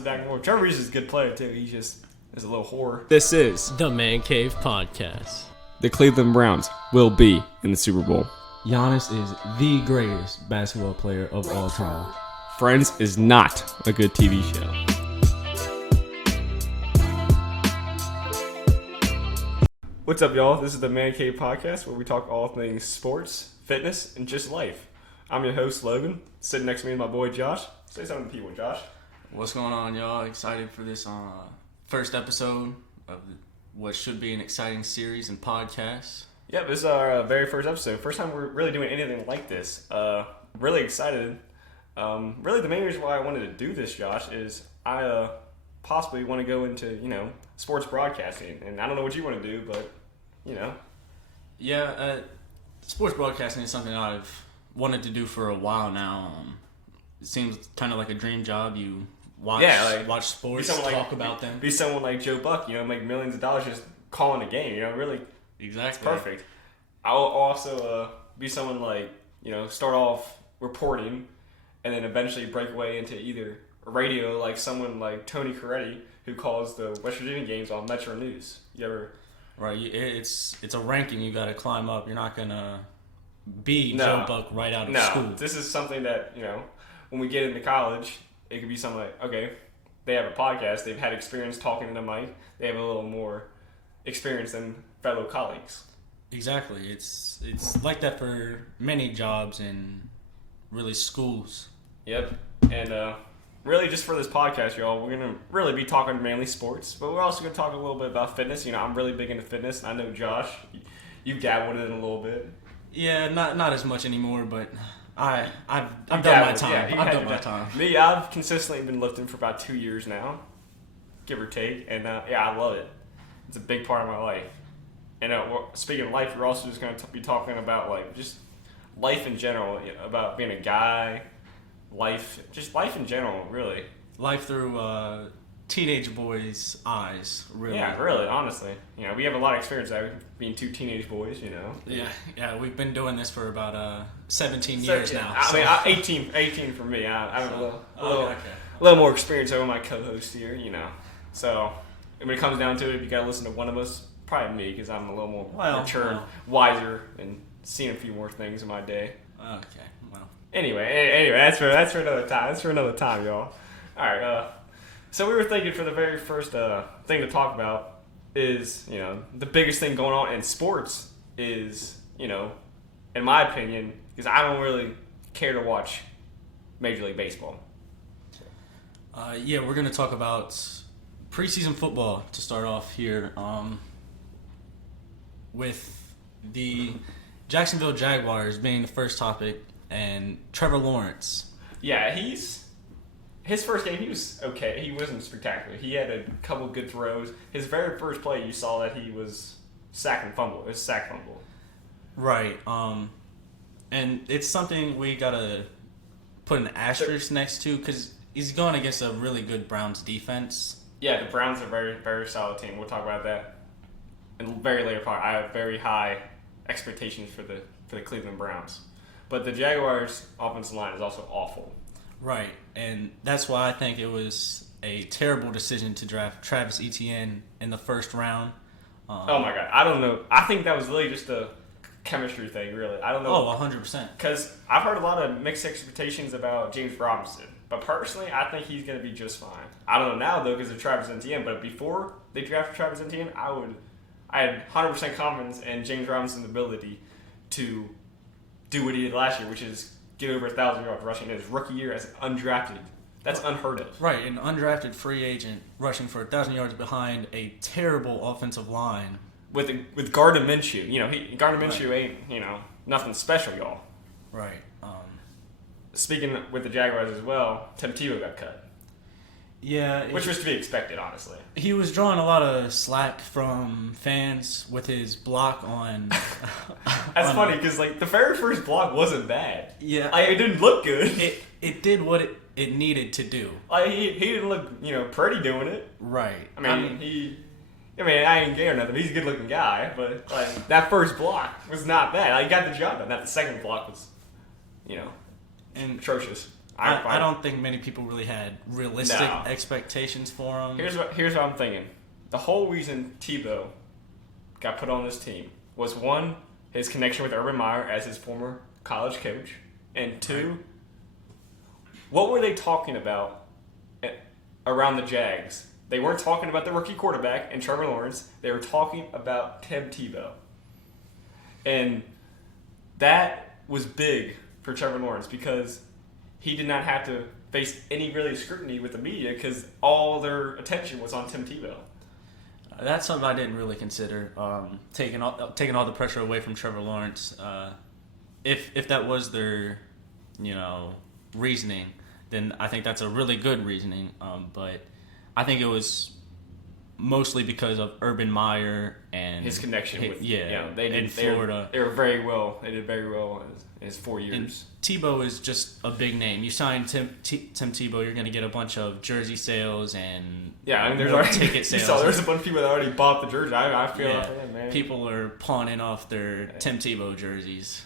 bounces back and forth. Trevor Ariza is a good player too. He just is a little whore. This is The Man Cave Podcast. the Cleveland Browns will be in the Super Bowl. Giannis is the greatest basketball player of all time. Friends is not a good TV show. What's up, y'all? This is the Man Cave Podcast, where we talk all things sports, fitness, and just life. I'm your host, Logan. Sitting next to me is my boy, Josh. Say something to people, Josh. What's going on, y'all? Excited for this first episode of what should be an exciting series and podcast. Yep, this is our very first episode. First time we're really doing anything like this. Really excited. Really, the main reason why I wanted to do this, Josh, is I possibly want to go into, sports broadcasting. And I don't know what you want to do, but, Yeah, sports broadcasting is something I've wanted to do for a while now. It seems kind of like a dream job. You watch sports, talk about them. Be someone like Joe Buck, make millions of dollars just calling a game, really. Exactly. It's perfect. I'll also be someone like, start off reporting and then eventually break away into either radio, like someone like Tony Coretti, who calls the West Virginia games on Metro News. You ever... Right, it's a ranking you got to climb up. You're not going to be Joe Buck right out of school. No, this is something that, when we get into college, it could be something like, okay, they have a podcast, they've had experience talking to the mic, they have a little more experience than fellow colleagues. Exactly. It's like that for many jobs in really schools. Yep. And really just for this podcast, y'all, we're going to really be talking mainly sports, but we're also going to talk a little bit about fitness. I'm really big into fitness, and I know Josh, you've dabbled in it a little bit. Yeah, not as much anymore, but I've done my time. Yeah, I've done my time. Me, I've consistently been lifting for about 2 years now, give or take, and I love it. It's a big part of my life. And speaking of life, we're also just going to be talking about just life in general, about being a guy, life in general, really. Life through teenage boys' eyes, really. Yeah, really, honestly. We have a lot of experience being two teenage boys, Yeah, we've been doing this for about 17 years now. I mean, 18 for me. I have a little more experience over my co-host here, So, when it comes down to it, you got to listen to one of us. Probably me, because I'm a little more mature, wiser, and seen a few more things in my day. Okay, well. Anyway, that's for another time. That's for another time, y'all. All right. So we were thinking for the very first thing to talk about is, the biggest thing going on in sports is, in my opinion, because I don't really care to watch Major League Baseball. We're going to talk about preseason football to start off here. With the Jacksonville Jaguars being the first topic, and Trevor Lawrence. Yeah, his first game, he was okay. He wasn't spectacular. He had a couple good throws. His very first play, you saw that he was sack and fumble. It was sack fumble. Right. And it's something we gotta put an asterisk next to, because he's going against a really good Browns defense. Yeah, the Browns are a very, very solid team. We'll talk about that in a very later part. I have very high expectations for the Cleveland Browns. But the Jaguars' offensive line is also awful. Right, and that's why I think it was a terrible decision to draft Travis Etienne in the first round. Oh my God, I don't know. I think that was really just a chemistry thing, really. I don't know. Oh, 100%. Because I've heard a lot of mixed expectations about James Robinson. But personally, I think he's going to be just fine. I don't know now, though, because of Travis Etienne. But before they drafted Travis Etienne, I had 100% confidence in James Robinson's ability to do what he did last year, which is get over 1,000 yards rushing in his rookie year as undrafted. That's unheard of. Right, an undrafted free agent rushing for 1,000 yards behind a terrible offensive line. With Gardner Minshew. Gardner Minshew ain't, nothing special, y'all. Right. Speaking with the Jaguars as well, Tim Tebow got cut. Yeah. Which was to be expected, honestly. He was drawing a lot of slack from fans with his block on... That's funny, because the very first block wasn't bad. Yeah. It didn't look good. It did what it needed to do. He didn't look, pretty doing it. Right. I ain't gay or nothing. He's a good-looking guy, but, that first block was not bad. He got the job done. That the second block was, atrocious. I don't think many people really had realistic expectations for him. Here's what I'm thinking. The whole reason Tebow got put on this team was, one, his connection with Urban Meyer as his former college coach, and two, what were they talking about around the Jags? They weren't talking about the rookie quarterback and Trevor Lawrence. They were talking about Tim Tebow. And that was big for Trevor Lawrence because he did not have to face any really scrutiny with the media because all their attention was on Tim Tebow. That's something I didn't really consider, taking all the pressure away from Trevor Lawrence. If that was their, reasoning, then I think that's a really good reasoning. But I think it was mostly because of Urban Meyer and his connection with Florida. They were very well. They did very well in his 4 years. And Tebow is just a big name. You sign Tim Tebow, you're going to get a bunch of jersey sales and there's already ticket sales. There's a bunch of people that already bought the jersey. I feel like, man. People are pawning off their Tim Tebow jerseys.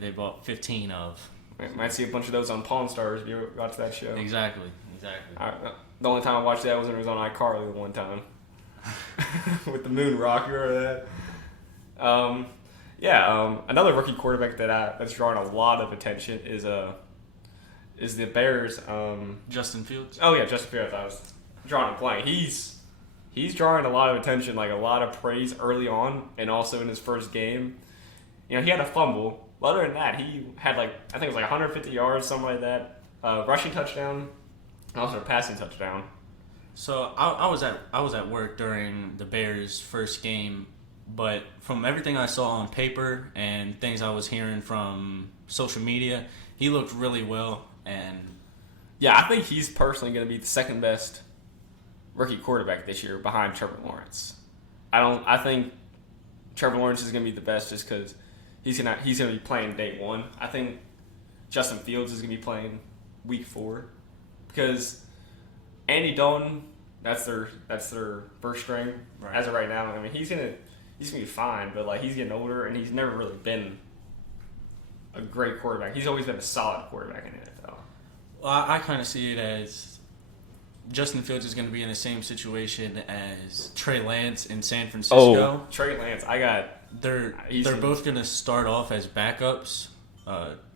They bought 15 of. Might see a bunch of those on Pawn Stars if you watch that show. Exactly. The only time I watched that was when it was on iCarly the one time. With the moon rock, you remember that? Another rookie quarterback that's drawing a lot of attention is the Bears. Justin Fields. Oh yeah, Justin Fields. I was drawing a blank. He's drawing a lot of attention, like a lot of praise early on, and also in his first game. He had a fumble. But other than that, he had I think it was 150 yards, something like that, rushing touchdown, and also a passing touchdown. So I was at work during the Bears' first game, but from everything I saw on paper and things I was hearing from social media, he looked really well. And I think he's personally going to be the second best rookie quarterback this year behind Trevor Lawrence. I think Trevor Lawrence is going to be the best just because he's going to be playing day one. I think Justin Fields is going to be playing week 4 because Andy Dalton, that's their first string as of right now. I mean, he's gonna be fine, but he's getting older and he's never really been a great quarterback. He's always been a solid quarterback in the NFL. Well, I kind of see it as Justin Fields is going to be in the same situation as Trey Lance in San Francisco. Oh, Trey Lance, They're both going to start off as backups.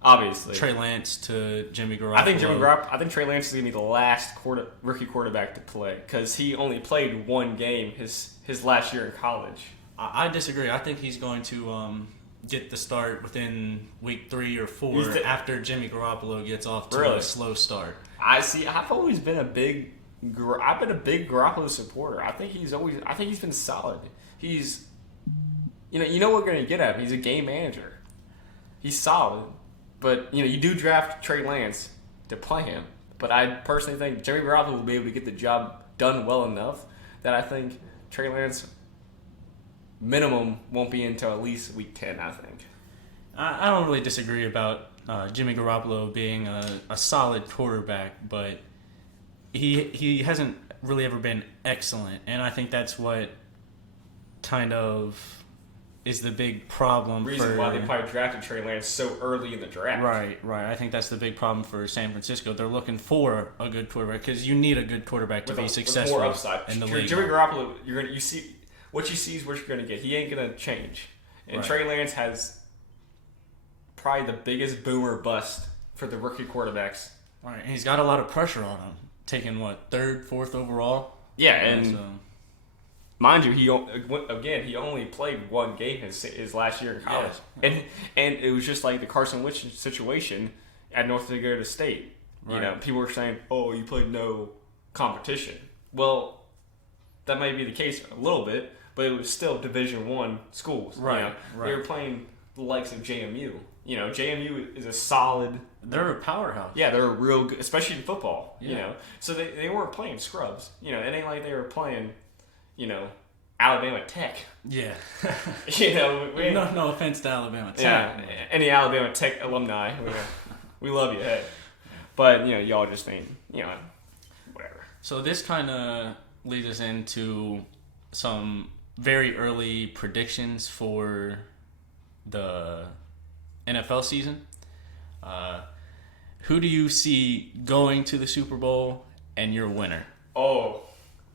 Obviously, Trey Lance to Jimmy Garoppolo. I think Trey Lance is going to be the last rookie quarterback to play because he only played one game his last year in college. I disagree. I think he's going to get the start within week 3 or 4 after Jimmy Garoppolo gets off to a slow start. I've always been a big Garoppolo supporter. I think he's been solid. He's what we're going to get at him. He's a game manager. He's solid, but you do draft Trey Lance to play him. But I personally think Jimmy Garoppolo will be able to get the job done well enough that I think Trey Lance minimum won't be until at least week 10. I think. I don't really disagree about Jimmy Garoppolo being a solid quarterback, but he hasn't really ever been excellent, and I think that's what kind of is the big problem. Reason why they probably drafted Trey Lance so early in the draft. Right. I think that's the big problem for San Francisco. They're looking for a good quarterback because you need a good quarterback to be successful. With more upside. In the league. Jimmy Garoppolo, you see what you see is what you're going to get. He ain't going to change. And Trey Lance has probably the biggest boomer bust for the rookie quarterbacks. Right, and he's got a lot of pressure on him. Taking 3rd, 4th overall. Yeah, and mind you, he only played one game his last year in college, and it was just like the Carson Wentz situation at North Dakota State. Right. People were saying, "Oh, you played no competition." Well, that might be the case a little bit, but it was still Division I schools. Right. They were playing the likes of JMU. JMU is a solid. They're a powerhouse. Yeah, they're a real good, especially in football. So they weren't playing scrubs. It ain't like they were playing. Alabama Tech. Yeah. No offense to Alabama Tech. Yeah, any Alabama Tech alumni, we love you, hey. But y'all just think, whatever. So this kind of leads us into some very early predictions for the NFL season. Who do you see going to the Super Bowl and your winner? Oh,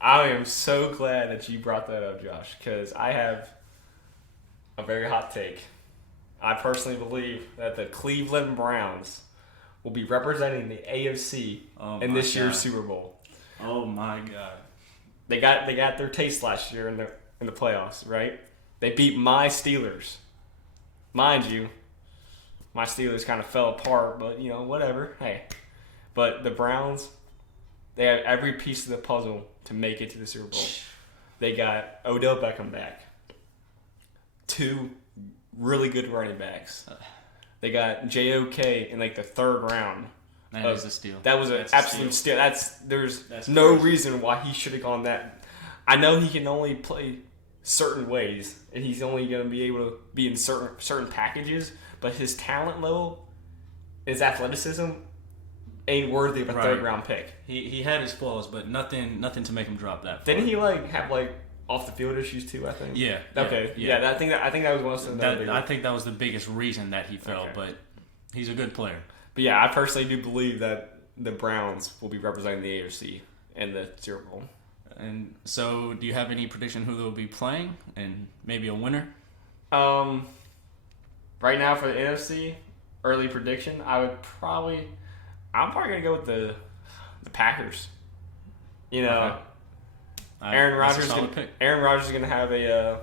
I am so glad that you brought that up, Josh, because I have a very hot take. I personally believe that the Cleveland Browns will be representing the AFC in this year's Super Bowl. Oh my God! They got their taste last year in the playoffs, right? They beat my Steelers. Mind you, my Steelers kind of fell apart, but whatever. Hey, but the Browns, they have every piece of the puzzle to make it to the Super Bowl. They got Odell Beckham back. 2 really good running backs. They got JOK in like the 3rd round. That is a steal. That was an absolute steal. There's no reason why he should have gone that. I know he can only play certain ways, and he's only going to be able to be in certain packages, but his talent level, his athleticism, ain't worthy of a 3rd round pick. He had his flaws, but nothing to make him drop that far. Didn't he have off the field issues too? I think. Yeah. Okay. Yeah. I think that was one of the. I think that was the biggest reason that he fell, Okay. but he's a good player. But yeah, I personally do believe that the Browns will be representing the AFC in the Super Bowl. And so, do you have any prediction who they'll be playing and maybe a winner? Right now for the NFC early prediction, I'm probably gonna go with the Packers. Okay. Aaron That's a Rodgers. solid pick. Aaron Rodgers is gonna have a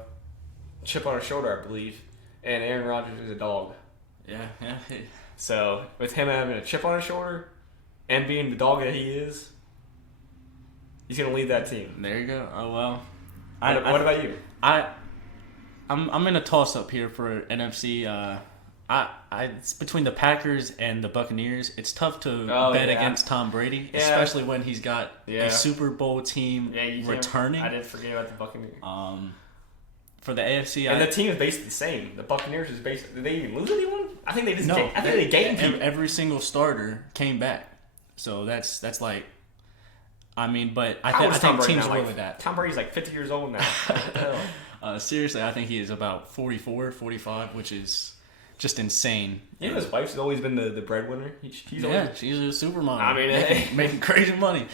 chip on his shoulder, I believe, and Aaron Rodgers is a dog. Yeah. So with him having a chip on his shoulder and being the dog that he is, he's gonna lead that team. There you go. Oh well. What about you? I'm in a toss up here for NFC. It's between the Packers and the Buccaneers. It's tough to bet against Tom Brady, especially when he's got a Super Bowl team returning. I didn't forget about the Buccaneers. For the AFC, and the team is basically the same. The Buccaneers is basically. Did they even lose anyone? I think they just. I think they gained people. Every single starter came back, so that's like. I mean, but I think teams will with that. Tom Brady's like 50 years old now. What the hell? Seriously, I think he is about 44, 45, which is just insane. His wife's always been the breadwinner. She's a supermodel. I mean, making crazy money.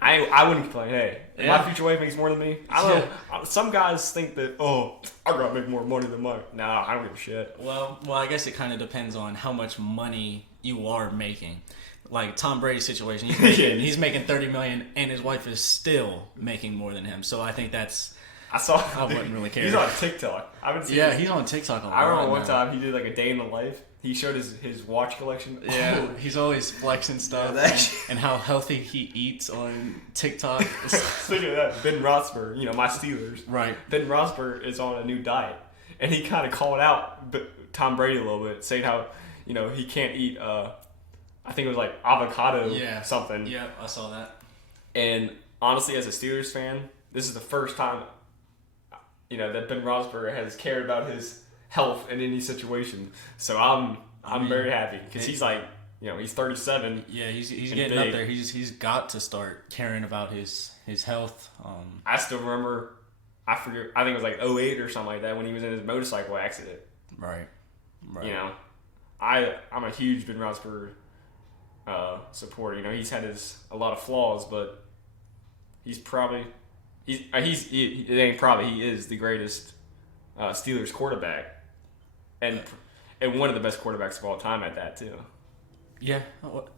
I wouldn't complain. Hey, my future wife makes more than me. I don't know. Some guys think that, I gotta make more money than mine. Nah, I don't give a shit. Well, I guess it kind of depends on how much money you are making. Like Tom Brady's situation, he's making $30 million, and his wife is still making more than him. So I think that's. I wouldn't really care. He's on TikTok. I haven't seen. Yeah, he's on TikTok a lot. I remember one time he did like a day in the life. He showed his watch collection. Yeah, he's always flexing stuff and how healthy he eats on TikTok. Speaking of that, Ben Roethlisberger, my Steelers. Right. Ben Roethlisberger is on a new diet, and he kind of called out Tom Brady a little bit, saying how he can't eat. I think it was like avocado something. Yeah, I saw that. And honestly, as a Steelers fan, this is the first time that Ben Roethlisberger has cared about his health in any situation. So I'm very happy because he's like, he's 37. Yeah, he's getting up there. He's got to start caring about his health. I still remember, I think it was like 2008 or something like that when he was in his motorcycle accident. Right. I'm a huge Ben Roethlisberger supporter. He's had a lot of flaws, but he is the greatest Steelers quarterback, and one of the best quarterbacks of all time at that too. Yeah,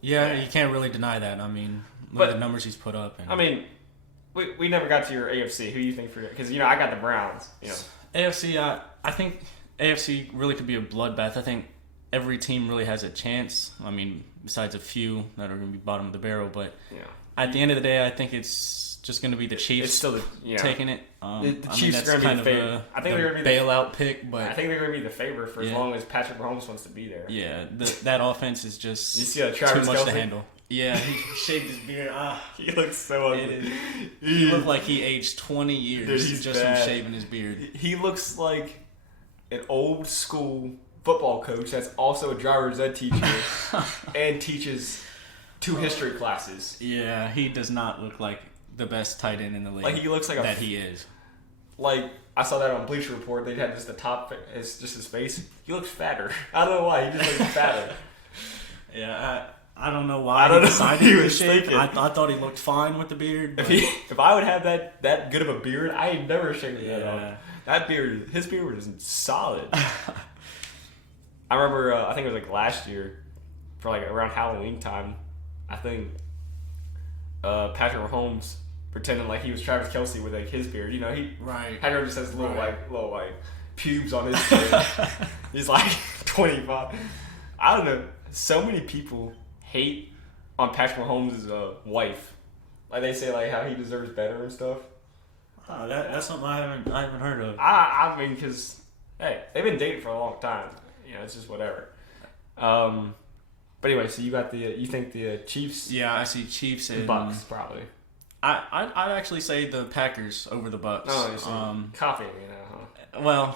you can't really deny that. I mean, look at the numbers he's put up. I mean, we never got to your AFC. Who do you think for? Because I got the Browns. AFC, I think AFC really could be a bloodbath. I think every team really has a chance. I mean, besides a few that are going to be bottom of the barrel, but at the end of the day, I think it's just going to be the Chiefs. It's still taking it. The Chiefs are going to be the favorite. I think they're going to be the bailout pick, but I think they're going to be the favorite for as long as Patrick Mahomes wants to be there. Yeah, that offense is just you see Travis too much Kelce? To handle. Yeah, he shaved his beard. He looks so ugly. He looked like he aged 20 years just from shaving his beard. He looks like an old school football coach that's also a driver's ed teacher and teaches 2 history classes. Yeah, he does not look like the best tight end in the league. Like he looks like he is. Like I saw that on Bleacher Report. They had just the top, just his face. He looks fatter. I don't know why. He just looks fatter. Yeah, I don't know why I don't know decided what he to was shave. thinking. I thought he looked fine with the beard. But If I would have that good of a beard, I ain't never shaved that Yeah. off. That beard, his beard was solid. I remember, I think it was like last year, for like around Halloween time, I think Patrick Mahomes pretending like he was Travis Kelce with like his beard. You know, Right. Patrick just has little like pubes on his beard. He's like 25. I don't know. So many people hate on Patrick Mahomes' wife. Like they say like how he deserves better and stuff. Oh, that's something I haven't heard of. I mean, because hey, they've been dating for a long time. You know, it's just whatever. But anyway, so you think the Chiefs? Yeah, I see Chiefs and Bucks probably. I'd actually say the Packers over the Bucks. Oh, you see, copying me now, huh?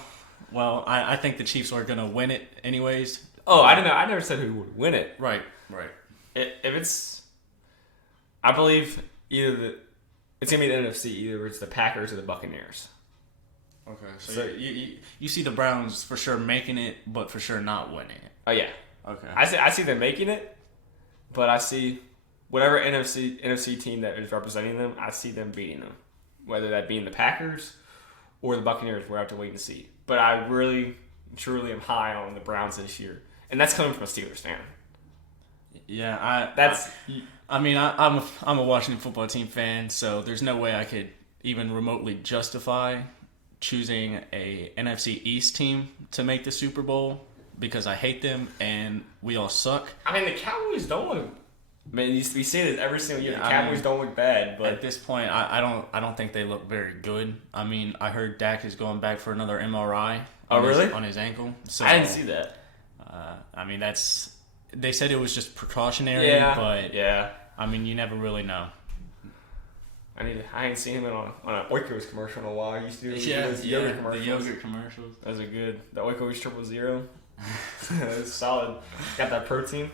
Well, I think the Chiefs are gonna win it anyways. Oh, I didn't know. I never said who would win it. Right. If it's, I believe it's gonna be the NFC. Either it's the Packers or the Buccaneers. Okay. So you see the Browns for sure making it, but for sure not winning it. Oh yeah. Okay. I see them making it, but I see whatever NFC team that is representing them, I see them beating them. Whether that being the Packers or the Buccaneers, we'll have to wait and see. But I really, truly am high on the Browns this year, and that's coming from a Steelers fan. Yeah, I'm a Washington football team fan, so there's no way I could even remotely justify choosing a NFC East team to make the Super Bowl because I hate them and we all suck. I mean, the Cowboys don't look. Man, we say this every single year. The Cowboys don't look bad, but at this point, I don't think they look very good. I mean, I heard Dak is going back for another MRI. On his ankle. So I didn't see that. I mean, they said it was just precautionary, but yeah. I mean, you never really know. I ain't seen him on an Oikos commercial in a while. He used to do those yogurt commercials. The yogurt commercials. Those are good. The Oikos 000. It's solid. Got that protein.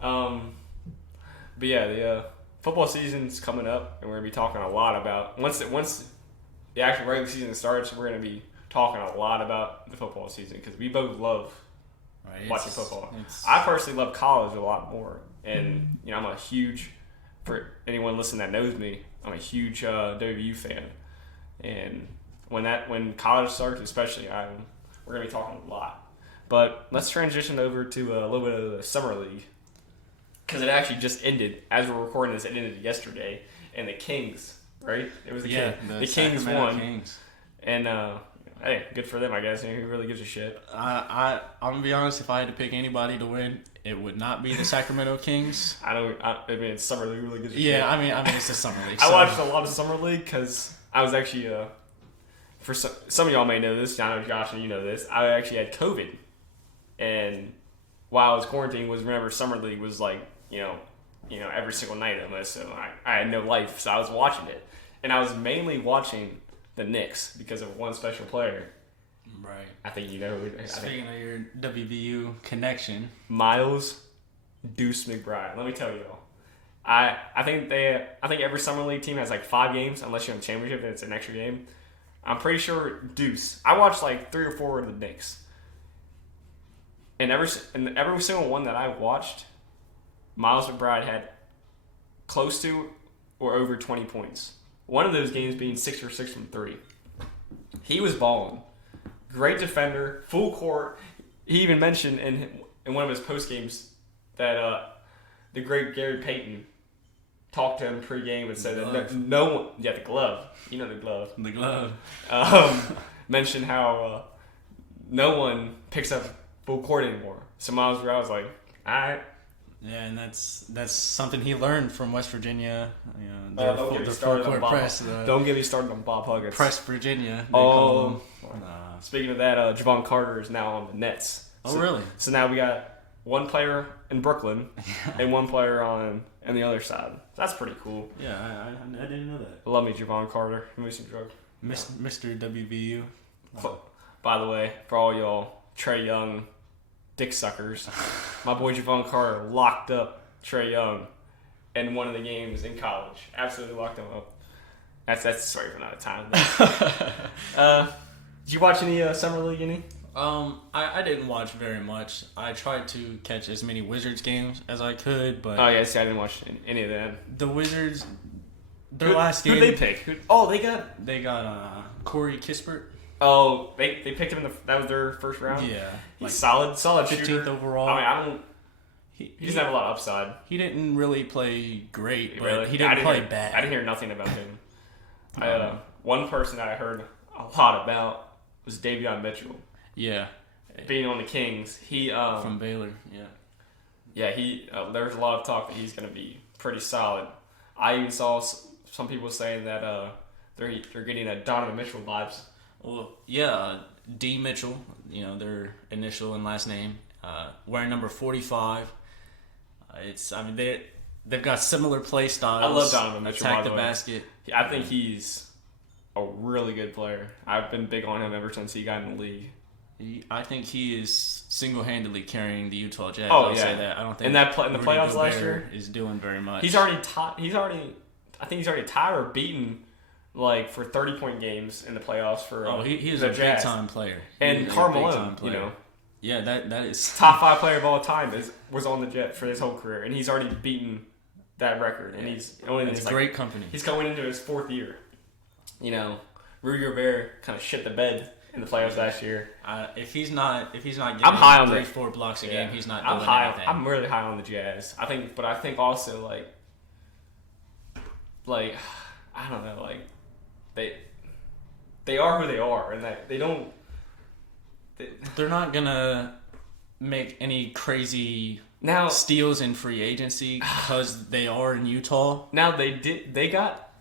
But yeah, the football season's coming up, and we're gonna be talking a lot about once the actual regular season starts. We're gonna be talking a lot about the football season because we both love watching football. I personally love college a lot more, and you know I'm a huge. For anyone listening that knows me, I'm a huge WVU fan, and when college starts, especially, we're gonna be talking a lot. But let's transition over to a little bit of the summer league because it actually just ended as we're recording this. It ended yesterday, and the Kings, right? It was the Kings won, Kings. and hey, good for them, I guess. Who really gives a shit? I'm gonna be honest. If I had to pick anybody to win, it would not be the Sacramento Kings. I mean, it's summer league really gives a shit. Yeah, I mean, it's the summer league. I watched a lot of summer league because I was actually for some of y'all may know this. I know Josh and you know this. I actually had COVID, and while I was quarantined was whenever summer league was like you know every single night almost. So I had no life, so I was watching it, and I was mainly watching the Knicks because of one special player. Right. I think you know. Speaking of your WVU connection, Miles Deuce McBride. Let me tell you all. I think every summer league team has like 5 games unless you're in the championship and it's an extra game. I'm pretty sure Deuce. I watched like 3 or 4 of the Knicks, and every single one that I watched, Miles McBride had close to or over 20 points. One of those games being 6 for 6 from 3. He was balling. Great defender, full court. He even mentioned in one of his post games that the great Gary Payton talked to him pre-game and said that no one, the glove, you know the glove, mentioned how no one picks up full court anymore. So Miles McBride was like, all right. Yeah, and that's something he learned from West Virginia. You know, Don't get me started on Bob. Press. Don't get me started on Bob Huggins. Press Virginia. Speaking of that, Javon Carter is now on the Nets. Oh, really? So now we got one player in Brooklyn and one player on the other side. That's pretty cool. Yeah, I didn't know that. I love me Javon Carter. Give me some drug. Mr. WVU. By the way, for all y'all Trae Young dick suckers, my boy Javon Carter locked up Trae Young in one of the games in college. Absolutely locked him up. That's the story for another time. Did you watch any summer league? Any? I didn't watch very much. I tried to catch as many Wizards games as I could, but Oh, yeah, see, I didn't watch any of them. the Wizards, their last game, Who'd they pick? they got Corey Kispert. Oh, they picked him that was their first round? Yeah, He's solid 15th shooter. overall. I mean, He he doesn't have a lot of upside. He didn't really play great, but Really. he didn't play hear, bad. I didn't hear nothing about him. One person that I heard a lot about was Davion Mitchell. Yeah, Being on the Kings, he from Baylor. he there's a lot of talk that he's going to be pretty solid. I even saw some people saying that they're getting a Donovan Mitchell vibes. Well, yeah, D Mitchell. Their initial and last name. Wearing number 45. They've got similar play styles. I love Donovan Mitchell. Attack by the way. basket. I think he's a really good player. I've been big on him ever since he got in the league. I think he is single-handedly carrying the Utah Jazz. Oh, I'll yeah. say that. I don't think In the Rudy playoffs last Gobert year, is doing very much. He's already I think he's already tied or beaten for 30-point games in the playoffs for he is the a Jazz. big-time player. And He is a Carmelo, big-time player. Yeah, that is top 5 player of all time was on the Jet for his whole career, and he's already beaten that record. And he's only it's great company. He's going into his 4th year. Rudy Gobert kind of shit the bed in the playoffs last year. If he's not getting I'm high on 3-4 blocks a game, he's not doing anything. I'm really high on the Jazz. I think also I don't know, they are who they are, and that they don't. They're not gonna make any crazy Now steals in free agency because they are in Utah. Now they got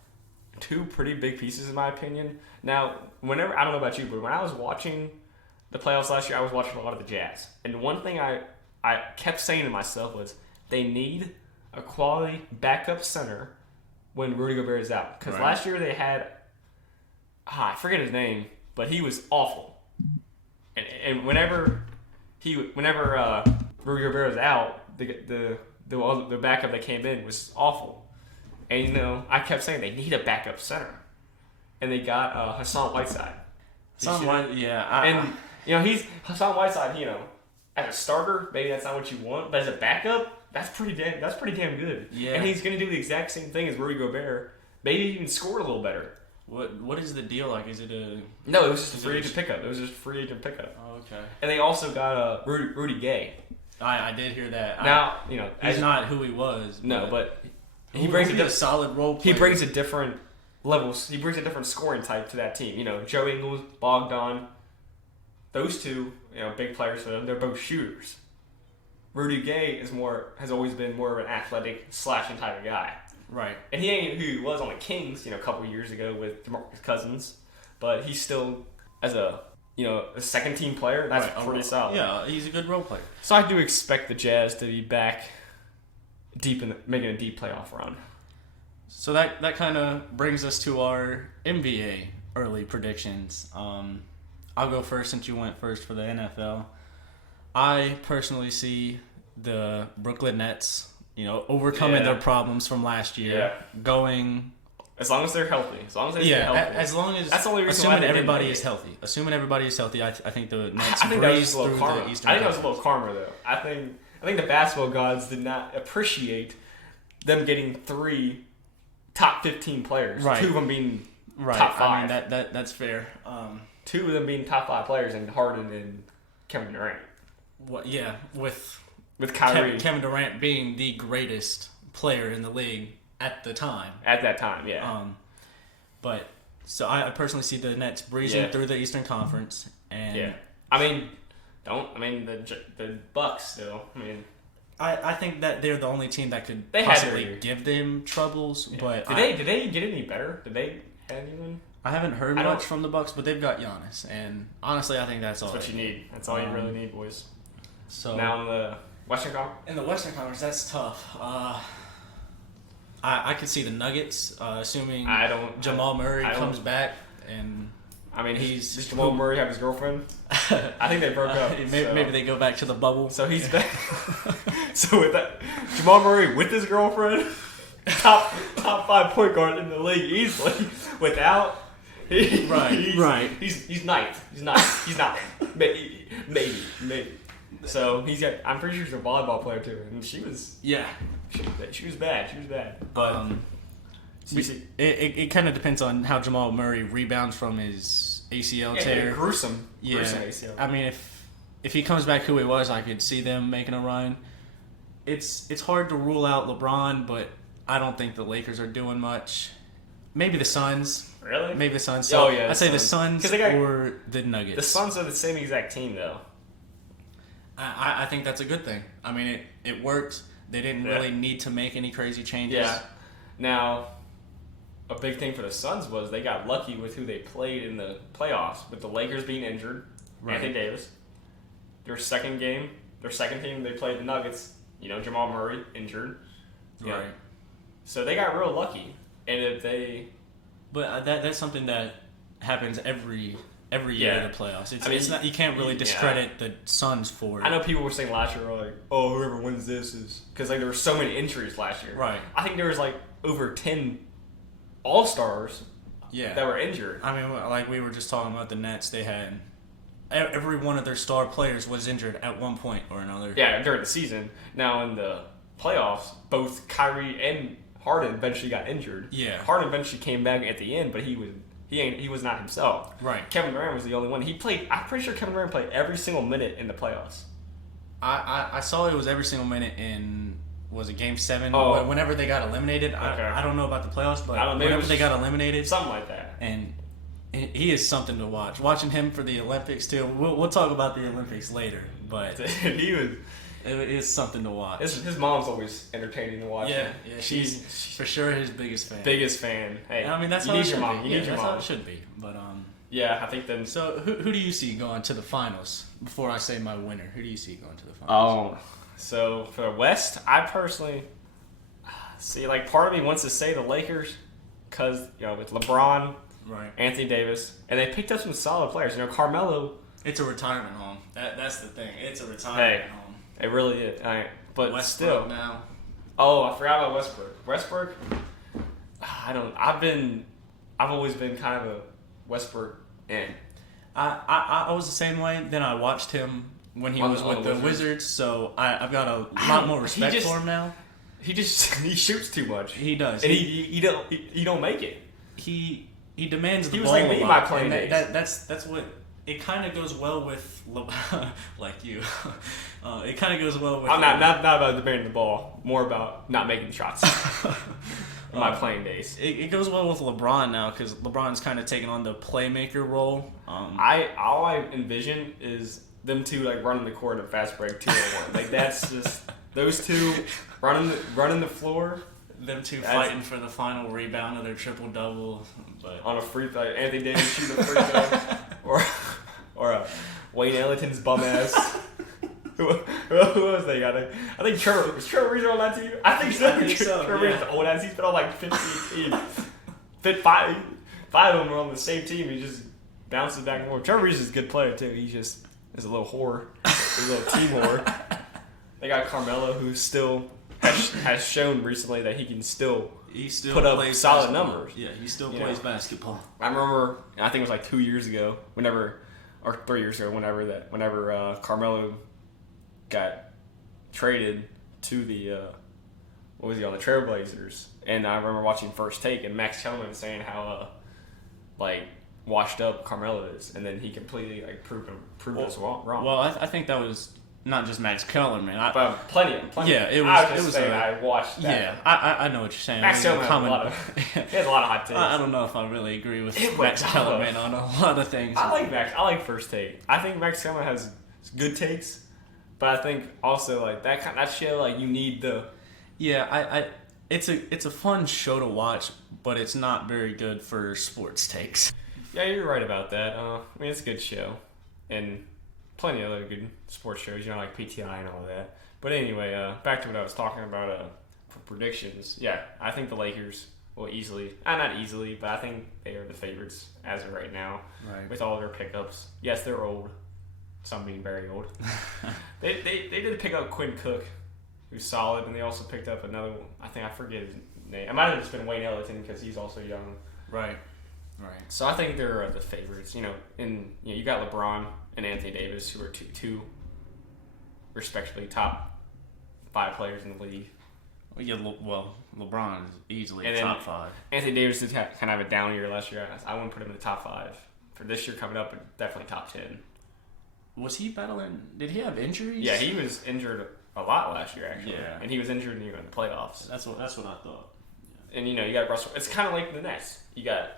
2 pretty big pieces in my opinion. Now, whenever I don't know about you, but when I was watching the playoffs last year, I was watching a lot of the Jazz. And one thing I kept saying to myself was they need a quality backup center when Rudy Gobert is out. Because last year they had I forget his name, but he was awful. And whenever Rudy Gobert was out, the backup that came in was awful. And I kept saying they need a backup center, and they got Hassan Whiteside. He's Hassan Whiteside. As a starter, maybe that's not what you want, but as a backup, that's pretty damn good. Yeah. And he's gonna do the exact same thing as Rudy Gobert. Maybe even score a little better. What is the deal like? Is it a No, it was just a free agent pickup. Oh, okay. And they also got Rudy Gay. I did hear that. Now he's not who he was. No, but he brings a solid role player. He brings a different level. He brings a different scoring type to that team. Joe Ingles, Bogdan, those 2, big players for them. They're both shooters. Rudy Gay has always been more of an athletic slashing type of guy. Right. And he ain't who he was on the Kings, a couple years ago with DeMarcus Cousins, but he's still as a second team player. That's pretty solid. Yeah, he's a good role player. So I do expect the Jazz to be back making a deep playoff run. So that kind of brings us to our NBA early predictions. I'll go first since you went first for the NFL. I personally see the Brooklyn Nets, overcoming their problems from last year, going. As long as they're healthy. As long as they stay healthy. As long as that's the only reason why assuming everybody is healthy. Assuming everybody is healthy, I think the Nets breeze through the Eastern I think that was a Conference. little karma though. I think the basketball gods did not appreciate them getting 3 top 15 players. Right. 2 of them being right. top 5. I mean that's fair. 2 of them being top 5 players, and Harden and Kevin Durant. With Kyrie. Kevin Durant being the greatest player in the league at the time. At that time, yeah. But so I personally see the Nets breezing through the Eastern Conference, and the Bucks still. I think that they're the only team that could They possibly give them troubles. Yeah. But Did they get any better? Did they have anyone? I haven't heard much from the Bucks, but they've got Giannis, and honestly, I think that's all. That's what you need. That's all you really need, boys. So now in the Western Conference. In the Western Conference, that's tough. I could see the Nuggets, assuming Jamal Murray comes back, and does Jamal Murray have his girlfriend? I think they broke up. Maybe they go back to the bubble. So he's back. So with that, Jamal Murray with his girlfriend, top 5 point guard in the league easily. Without Right. He's ninth. He's not. Maybe. So I'm pretty sure she's a volleyball player too, and she was bad. But it kind of depends on how Jamal Murray rebounds from his ACL tear. Gruesome ACL. I mean, if he comes back who he was, I could see them making a run. It's hard to rule out LeBron, but I don't think the Lakers are doing much. Maybe the Suns. Really? Maybe the Suns. So I'd say the Suns got, or the Nuggets. The Suns are the same exact team, though. I think that's a good thing. I mean, it worked. They didn't really need to make any crazy changes. Yeah. Now, a big thing for the Suns was they got lucky with who they played in the playoffs, with the Lakers being injured, Anthony Davis. Their second team, they played the Nuggets. Jamal Murray injured. Right. Yeah. So they got real lucky, and But that's something that happens every year in the playoffs. It's not, you can't really discredit the Suns for it. I know people were saying last year, like, oh, whoever wins this is... Because there were so many injuries last year. Right. I think there was, over 10 All-Stars that were injured. I mean, like we were just talking about the Nets, they had... Every one of their star players was injured at one point or another. Yeah, during the season. Now, in the playoffs, both Kyrie and Harden eventually got injured. Yeah. Harden eventually came back at the end, but he was not himself. Right. Kevin Durant was the only one. I'm pretty sure Kevin Durant played every single minute in the playoffs. I saw it was every single minute in, was it Game 7? Oh. Whenever they got eliminated. Okay. I don't know about the playoffs, but whenever they got eliminated. Something like that. And he is something to watch. Watching him for the Olympics, too. We'll talk about the Olympics later, but it is something to watch. His mom's always entertaining to watch. Yeah, she's for sure his biggest fan. Biggest fan. Hey, I mean, that's how it should be. You need your mom. That's how it should be. But yeah, I think then. So who do you see going to the finals? Before I say my winner, who do you see going to the finals? Oh, so for the West, I personally see part of me wants to say the Lakers because with LeBron. Right. Anthony Davis. And they picked up some solid players. Carmelo. It's a retirement home. That's the thing. It's a retirement home. It really is. But Westbrook still. now. Oh, I forgot about Westbrook. Westbrook, I've always been kind of a Westbrook in. I was the same way. Then I watched him when he was with the Wizards, so I've got a lot more respect for him now. He shoots too much. He does. And he don't make it. He demands the ball. He was like me my playing days. That's what it kind of goes well with like you. It kind of goes well with. I'm not about demanding the ball. More about not making shots. My playing days. It goes well with LeBron now because LeBron's kind of taking on the playmaker role. All I envision is them two running the court in a fast break 2-on-1. That's just those two running the floor. Them two fighting for the final rebound of their triple double, but on a free throw, Anthony Davis shoot a free throw, or Wayne Ellington's bum ass. Who else they got? I think Trevor Ariza on that team. I think so. Trevor Ariza's old ass. He's been on 15 teams. Five of them are on the same team. He just bounces back and forth. Trevor Ariza's a good player too. He just is a little whore. He's a little team whore. They got Carmelo, who still has shown recently that he can still put up solid numbers. Yeah, he still plays basketball. I remember, I think it was 2 years ago, or 3 years ago, whenever Carmelo got traded to the the Trailblazers, and I remember watching First Take and Max Kellerman saying how washed up Carmelo is, and then he completely proved us wrong. Well, I think that was not just Max Kellerman. But plenty. Yeah, it was. I watched that. Yeah, I know what you're saying. Max Kellerman he has a lot of hot takes. I don't know if I really agree with Max Kellerman on a lot of things. I like Max. I like First Take. I think Max Kellerman has good takes, but I think also that show you need the. Yeah, it's a fun show to watch, but it's not very good for sports takes. Yeah, you're right about that. It's a good show, and plenty of other good sports shows, like PTI and all that. But anyway, back to what I was talking about for predictions. Yeah, I think the Lakers will easily, not easily, but I think they are the favorites as of right now. Right. With all their pickups. Yes, they're old. Some being very old. They did pick up Quinn Cook, who's solid, and they also picked up another one. I forget his name. It might have just been Wayne Ellington because he's also young. Right. Right. So I think they're the favorites. You got LeBron and Anthony Davis, who are two respectively top 5 players in the league. Well, yeah, LeBron is easily And top then 5. Anthony Davis did kind of have a down year last year. I wouldn't put him in the top 5. For this year coming up, definitely top 10. Was he battling? Did he have injuries? Yeah, he was injured a lot last year, actually. Yeah. And he was injured in the playoffs. That's what I thought. And, you got Russell. It's kind of like the Nets. You got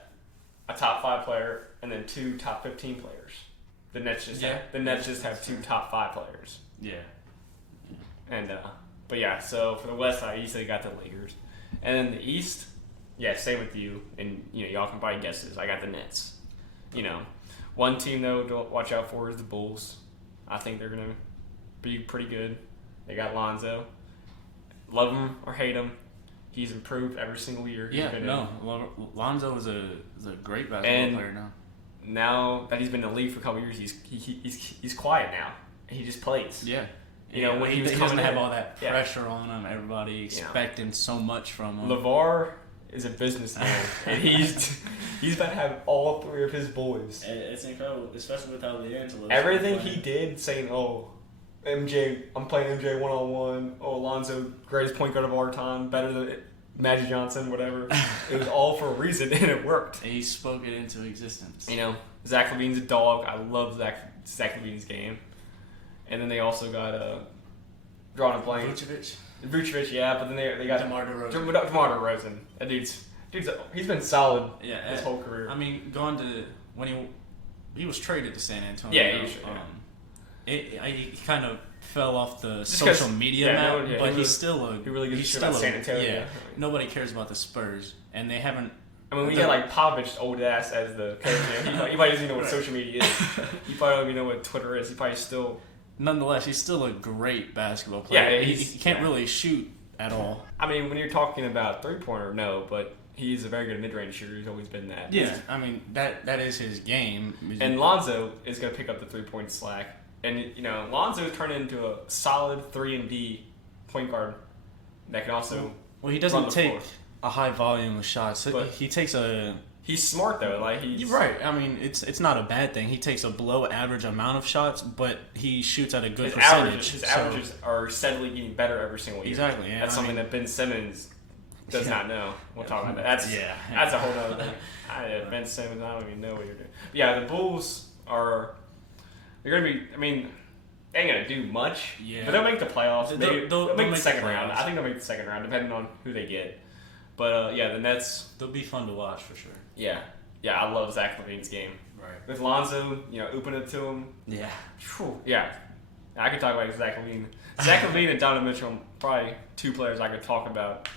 a top 5 player and then 2 top 15 players. The Nets just have 2 top 5 players. Yeah. And but yeah, so for the West, I easily got the Lakers, and then the East, yeah, same with you. And y'all can probably guess this. I got the Nets. One team though to watch out for is the Bulls. I think they're gonna be pretty good. They got Lonzo. Love him or hate him, he's improved every single year. Lonzo is a great basketball player now. Now that he's been in the league for a couple years, he's quiet now. He just plays. Yeah. When he doesn't have all that pressure on him. Everybody expecting so much from him. LeVar is a businessman, and he's about to have all 3 of his boys. It's incredible, especially without D'Angelo. Everything he did, saying, "Oh, MJ, I'm playing MJ 1-on-1. Oh, Alonzo, greatest point guard of all time, better than Magic Johnson, whatever." It was all for a reason, and it worked. And he spoke it into existence. Zach LaVine's a dog. I love Zach LaVine's game. And then they also got drawing a blank. Vucevic, yeah, but then they got DeMar DeRozan. DeMar DeRozan. That dude's he's been solid his whole career. I mean, going to when he was traded to San Antonio. Yeah, he was. He kind of fell off the social media map, but he's still a. He really gives a shit about San Antonio. Yeah, nobody cares about the Spurs, and they haven't. I mean, we get like Popovich, old ass, as the coach. He probably doesn't even know what social media is. He probably don't even know what Twitter is. He probably still. Nonetheless, he's still a great basketball player. Yeah, he can't really shoot at all. I mean, when you're talking about 3-pointer, no, but he's a very good mid-range shooter. He's always been that. Yeah, I mean, that is his game. And Lonzo is going to pick up the 3-point slack. And, Lonzo turned into a solid 3-and-D point guard that can also Well, he doesn't take a high volume of shots. But he takes a... He's smart, though. You're right. I mean, it's not a bad thing. He takes a below average amount of shots, but he shoots at a good percentage. His averages are steadily getting better every single year. Exactly. Yeah, That's something that Ben Simmons does not know. We'll talk about that. That's a whole other thing. Ben Simmons, I don't even know what you're doing. But yeah, the Bulls they're going to be, I mean, they ain't going to do much. Yeah. But they'll make the playoffs. They'll make the second round. I think they'll make the second round, depending on who they get. But the Nets. They'll be fun to watch for sure. Yeah. Yeah, I love Zach LaVine's game. Right. With Lonzo, open it to him. Yeah. Whew, yeah. I could talk about Zach LaVine. Zach LaVine and Donovan Mitchell, probably 2 players I could talk about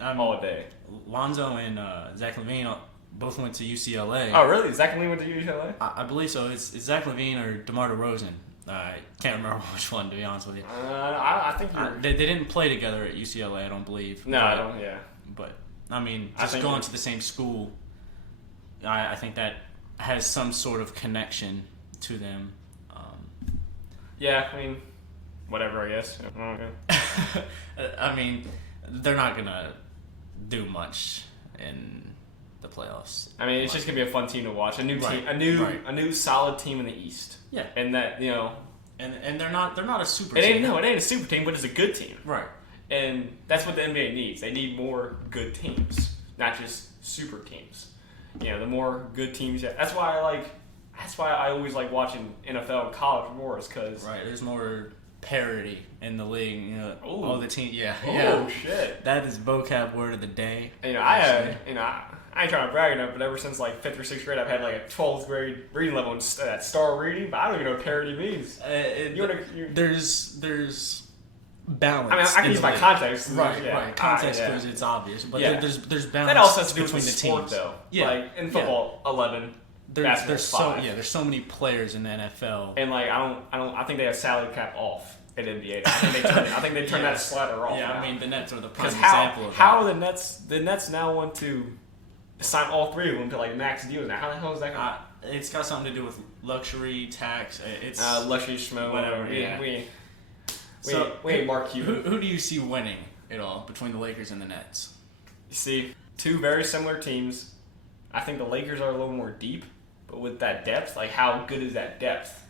all day. Lonzo and Zach LaVine both went to UCLA. Oh, really? Zach LaVine went to UCLA? I believe so. It's Zach LaVine or DeMar DeRozan. I can't remember which one, to be honest with you. I think they didn't play together at UCLA, I don't believe. No, I don't, yeah. But, I mean, just going to the same school, I think that has some sort of connection to them. Yeah, I mean, whatever, I guess. I mean, they're not going to do much in the playoffs. I mean, it's just going to be a fun team to watch. A new team, a new solid team in the East. Yeah. And that, And they're not a super team. team. It ain't a super team, but it's a good team. Right. And that's what the NBA needs. They need more good teams, not just super teams. The more good teams. That's why I always like watching NFL and college more, is because there's more parity in the league. All the teams. Yeah. Oh shit. That is vocab word of the day. I ain't trying to brag enough, but ever since like 5th or 6th grade, I've had like a 12th grade reading level and that star reading. But I don't even know what parity means. There's balance. I mean, I can use my context. Right. Context because it's obvious, but there's balance. That also has to do with between the the sport, teams. Though. Yeah. Like in football, 11. There's so many players in the NFL. And like I think they have salary cap off at NBA. I think they turned that slider off. Yeah, now. I mean the Nets are the prime example of that. How are the Nets? The Nets now want to sign all 3 of them to like max deals. Now how the hell is that going? It's got something to do with luxury tax. It's luxury schmo. Whatever. We ain't Mark Cuban. Who do you see winning it all between the Lakers and the Nets? You see 2 very similar teams, I think the Lakers are a little more deep, but with that depth, like how good is that depth?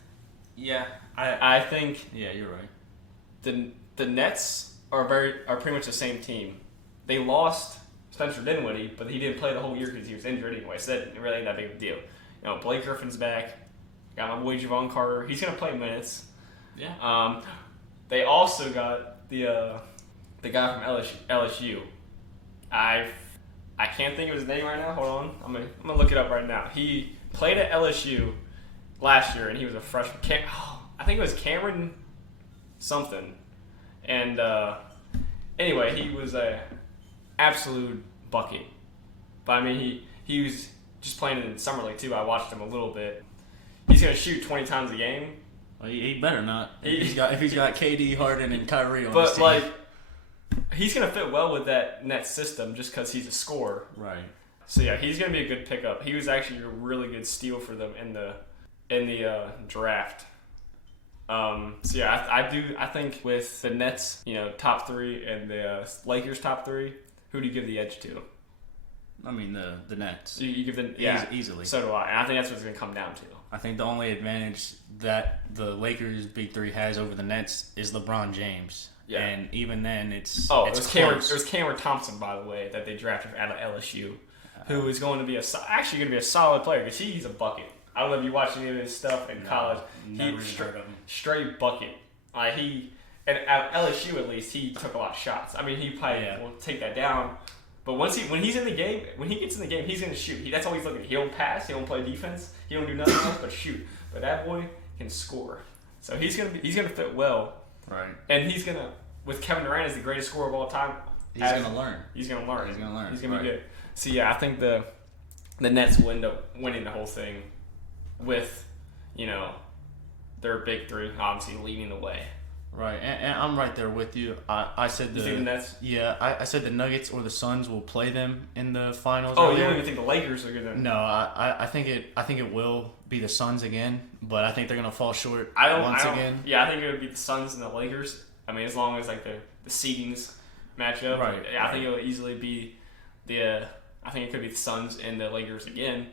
Yeah, I think yeah, you're right. the Nets are pretty much the same team. They lost Spencer Dinwiddie, but he didn't play the whole year because he was injured anyway, so that really ain't that big of a deal. Blake Griffin's back. Got my boy Javon Carter. He's gonna play minutes. Yeah. They also got the guy from LSU. I can't think of his name right now. Hold on, I'm gonna look it up right now. He played at LSU last year, and he was a freshman. I think it was Cameron something. And anyway, he was a absolute bucket. But I mean, he was just playing in summer league too. I watched him a little bit. He's gonna shoot 20 times a game. Well, he better not. If he's got KD, Harden, and Kyrie on his But team. like, he's gonna fit well with that Nets system just because he's a scorer. Right. So yeah, he's gonna be a good pickup. He was actually a really good steal for them in the draft. So yeah, I think with the Nets, top 3 and the Lakers top 3, who do you give the edge to? I mean the Nets. You give them easily. So do I, and I think that's what it's gonna come down to. I think the only advantage that the Lakers Big 3 has over the Nets is LeBron James. Yeah. And even then, it was Cameron Thompson, by the way, that they drafted out of LSU, who is going to be actually going to be a solid player because he's a bucket. I don't know if you watched any of his stuff in college. Never heard of him. Straight bucket. And at LSU at least, he took a lot of shots. I mean, he probably will take that down. But when he's in the game, when he gets in the game, he's going to shoot. That's all he's looking at. He don't pass. He don't play defense. He don't do nothing else but shoot. But that boy can score. So he's gonna fit well. Right. And he's gonna, with Kevin Durant as the greatest scorer of all time. He's gonna learn. He's gonna learn. He's gonna right. be good. So yeah, I think the Nets will end up winning the whole thing with, their big 3 obviously leading the way. Right, and I'm right there with you. I said You think the Nets? Yeah, I said the Nuggets or the Suns will play them in the finals. Oh, you don't even think the Lakers are gonna? No, I think it will be the Suns again, but I think they're gonna fall short again. Yeah, I think it would be the Suns and the Lakers. I mean, as long as like the seedings match up, right? Yeah, I think it will easily be I think it could be the Suns and the Lakers again.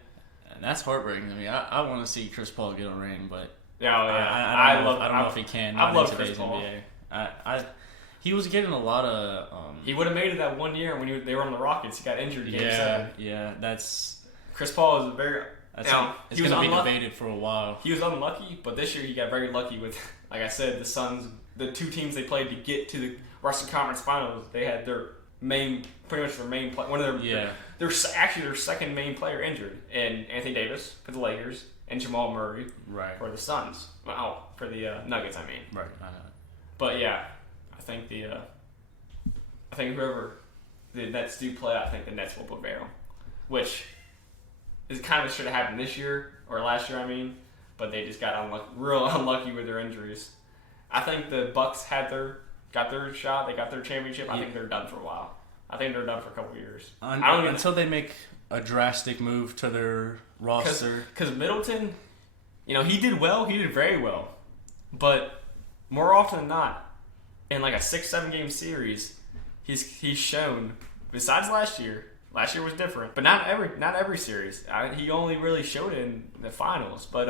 And that's heartbreaking to me. I want to see Chris Paul get a ring, but I don't know if he can. I love today's Chris Paul. NBA. He was getting a lot of. He would have made it that one year when they were on the Rockets. He got injured. Game 7. Yeah. That's Chris Paul is very. It's going to be debated for a while. He was unlucky, but this year he got very lucky with, like I said, the Suns. The 2 teams they played to get to the Western Conference Finals, they had their main player, one of their second main player injured, and Anthony Davis for the Lakers and Jamal Murray for the Suns. Well, for the Nuggets, I mean. Right. I know. But yeah, I think whoever the Nets do play, I think the Nets will prevail, which is kind of should have happened this year or last year, I mean, but they just got real unlucky with their injuries. I think the Bucks got their shot, they got their championship. I think they're done for a while. I think they're done for a couple years. Until they make a drastic move to their roster. Because Middleton, he did well. He did very well. But more often than not, in like a 6-7 game series, he's shown, besides last year was different, but not every series. He only really showed it in the finals. But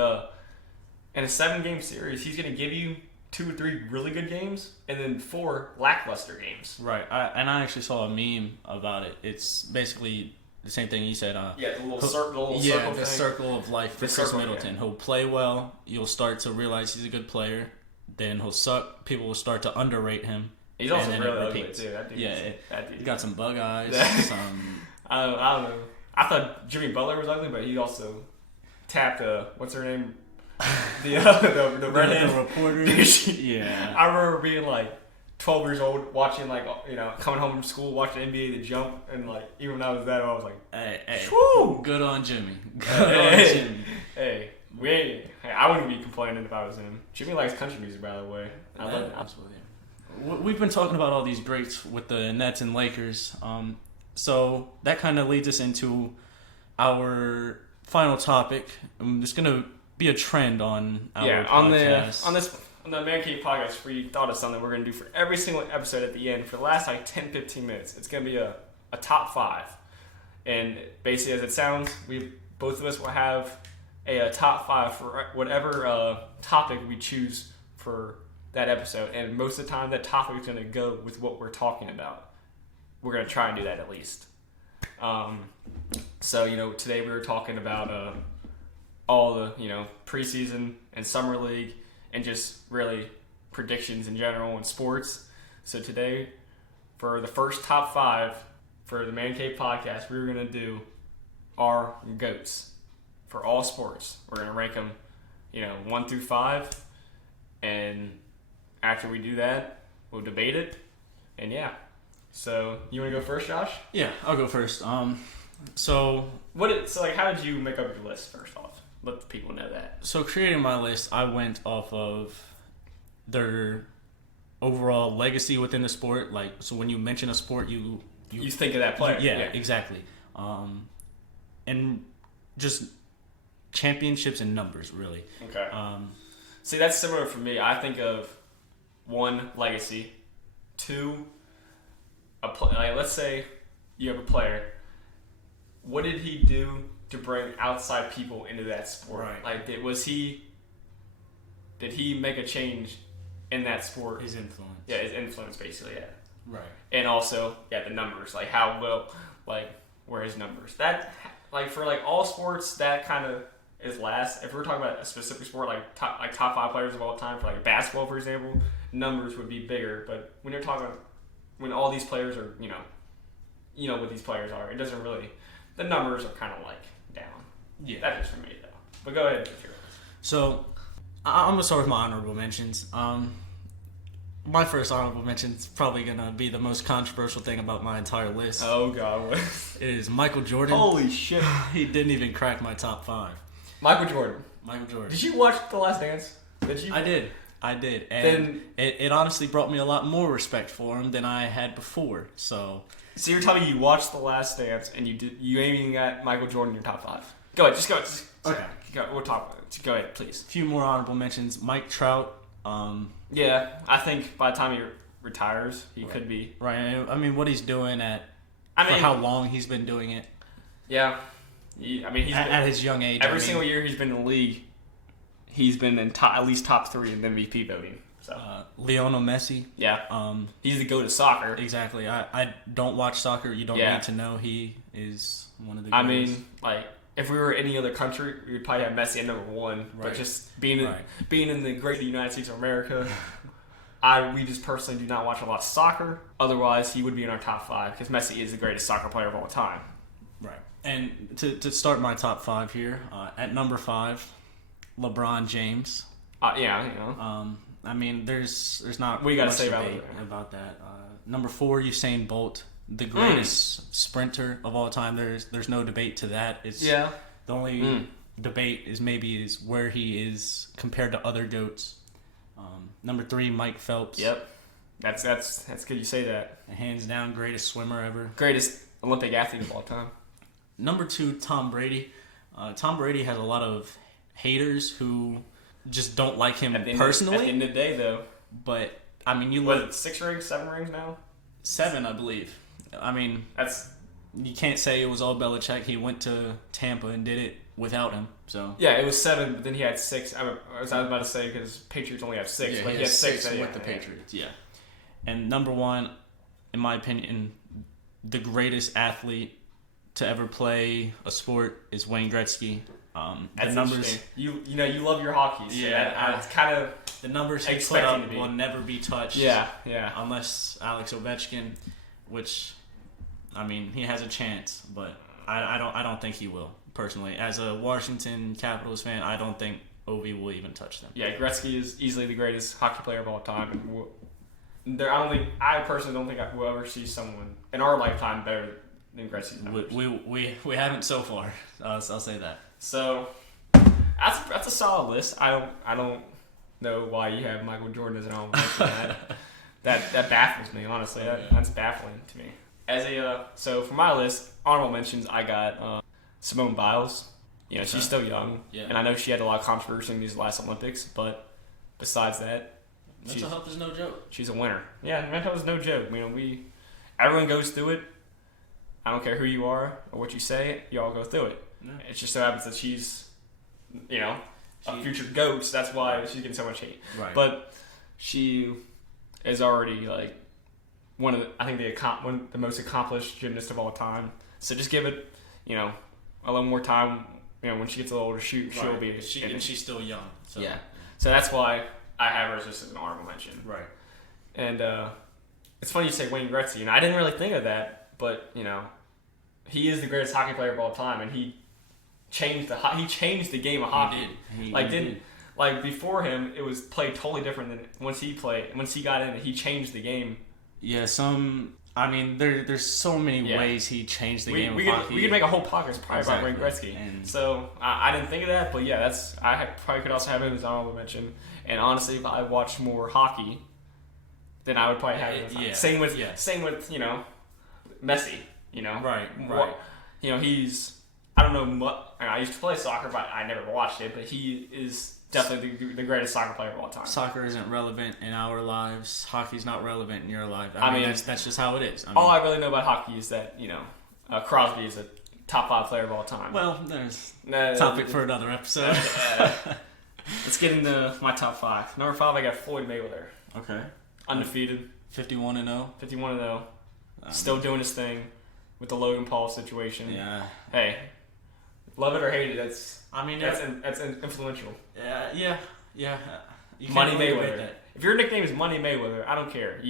in a 7-game series, he's going to give you 2 or 3 really good games, and then 4 lackluster games. Right. I actually saw a meme about it. It's basically the same thing you said. The little circle. The circle of life for Chris Middleton. He'll play well. You'll start to realize he's a good player. Then he'll suck. People will start to underrate him. He's also really ugly too. That dude. He got some bug eyes. I don't know. I thought Jimmy Butler was ugly, but he also tapped what's her name? The redhead reporter. Yeah. I remember being like 12 years old, watching coming home from school, watching NBA The Jump, and like even when I was that old, I was like, hey, woo! Good on Jimmy. Hey, I wouldn't be complaining if I was him. Jimmy likes country music, by the way. I love it. Absolutely. We've been talking about all these greats with the Nets and Lakers. So that kind of leads us into our final topic. I'm just gonna be a trend on our podcast. on the Man Cave podcast, we thought of something we're gonna do for every single episode at the end for the last like 10-15 minutes. It's gonna be a top 5, And basically, as it sounds, both of us will have a top 5 for whatever topic we choose for that episode. And most of the time, that topic is going to go with what we're talking about. We're going to try and do that at least. So, today we were talking about all the, preseason and summer league and just really predictions in general in sports. So today, for the first top 5 for the Man Cave podcast, we were going to do our GOATs for all sports. We're going to rank them, 1 through 5. And after we do that, we'll debate it. And yeah. So, you want to go first, Josh? Yeah, I'll go first. How did you make up your list first off? Let the people know that. So creating my list, I went off of their overall legacy within the sport. Like, so when you mention a sport, you think of that player. Yeah, exactly. And just championships and numbers, really. Okay. See, that's similar for me. I think of 1, legacy. 2, let's say you have a player. What did he do to bring outside people into that sport? Right. Like, did he make a change in that sport? His influence. Yeah, his influence, basically, yeah. Right. And also, the numbers. Like, how well, were his numbers? That, for, all sports, that kind of is last. If we're talking about a specific sport, top 5 players of all time, for, basketball, for example, numbers would be bigger. But when you're talking, when all these players are, what these players are, it doesn't really, the numbers are kind of, down. Yeah. That is for me, though. But go ahead if you're. So, I'm going to start with my honorable mentions. My first honorable mention is probably going to be the most controversial thing about my entire list. Oh, God. It is Michael Jordan. Holy shit. He didn't even crack my top 5. Michael Jordan. Did you watch The Last Dance? Did you? I did. And it honestly brought me a lot more respect for him than I had before. So you're telling me you watched The Last Dance and you ain't even got Michael Jordan in your top 5? Go ahead. Just go. Okay. We'll talk. Go ahead, please. A few more honorable mentions. Mike Trout. Yeah, I think by the time he retires, he could be. Right. I mean, what he's doing for how long he's been doing it. Yeah. He's at his young age. Every single year he's been in the league, he's been in at least top 3 in MVP voting. So Lionel Messi. Yeah. He's the GOAT of soccer. Exactly. I don't watch soccer. You don't need to know he is one of the greatest. If we were any other country, we would probably have Messi at number 1. Right. But just being in the great United States of America, we just personally do not watch a lot of soccer. Otherwise, he would be in our top 5 because Messi is the greatest soccer player of all time. Right. And to start my top 5 here, at number 5, LeBron James. There's not what you gotta much say about that. Number 4, Usain Bolt, the greatest sprinter of all time. There's no debate to that. The only debate is where he is compared to other GOATs. Number 3, Mike Phelps. Yep, that's good. You say that. Hands down, greatest swimmer ever. Greatest Olympic athlete of all time. Number 2, Tom Brady. Tom Brady has a lot of haters who just don't like him personally. At the end of the day, though. But, Was it 6 rings, 7 rings now? 7, I believe. You can't say it was all Belichick. He went to Tampa and did it without him. So yeah, it was 7, but then he had 6. I was about to say because Patriots only have 6, but he had 6 with the Patriots. Yeah. And number 1, in my opinion, the greatest athlete to ever play a sport is Wayne Gretzky. The numbers you love your hockey. So it's kind of the numbers he put up will never be touched. Yeah. Unless Alex Ovechkin, which he has a chance, but I don't think he will personally. As a Washington Capitals fan, I don't think Ovi will even touch them. Yeah, Gretzky is easily the greatest hockey player of all time. I personally don't think we'll ever see someone in our lifetime better than Gretzky's numbers. We haven't so far. I'll say that. So that's a solid list. I don't know why you have Michael Jordan as an honorable mention. That baffles me, honestly. That's baffling to me. So for my list, honorable mentions, I got Simone Biles. She's still young, and I know she had a lot of controversy in these last Olympics. But besides that, mental health is no joke. She's a winner. Yeah, mental health is no joke. Everyone goes through it. I don't care who you are or what you say, you all go through it. Yeah. It just so happens that she's, a future GOAT, so that's why she's getting so much hate. Right. But she is already like one of the most accomplished gymnasts of all time. So just give it, a little more time. When she gets a little older, she'll be. And she's still young. So. Yeah. So that's why I have her as just an honorable mention. Right. And it's funny you say Wayne Gretzky, and I didn't really think of that, but he is the greatest hockey player of all time, and he changed the game of hockey. He did. Like before him, it was played totally different than once he got in. He changed the game. Yeah. There's so many ways he changed the game of hockey. We could make a whole podcast probably about Wayne Gretzky. And so I didn't think of that, but yeah, I probably could also have him as an honorable mention. And honestly, if I watched more hockey, then I would probably have him. Yeah. Same with Messi. Right. He's I don't know much. I used to play soccer, but I never watched it. But he is definitely the greatest soccer player of all time. Soccer isn't relevant in our lives. Hockey's not relevant in your life. I mean, that's just how it is. All I really know about hockey is that Crosby is a top 5 player of all time. Well, there's a topic for another episode. Let's get into my top 5. Number 5, I got Floyd Mayweather. Okay. Undefeated. 51-0. 51-0. Still doing his thing with the Logan Paul situation. Yeah. Hey, love it or hate it, that's influential. Yeah. You Money can't really debate Mayweather. that. If your nickname is Money Mayweather, I don't care.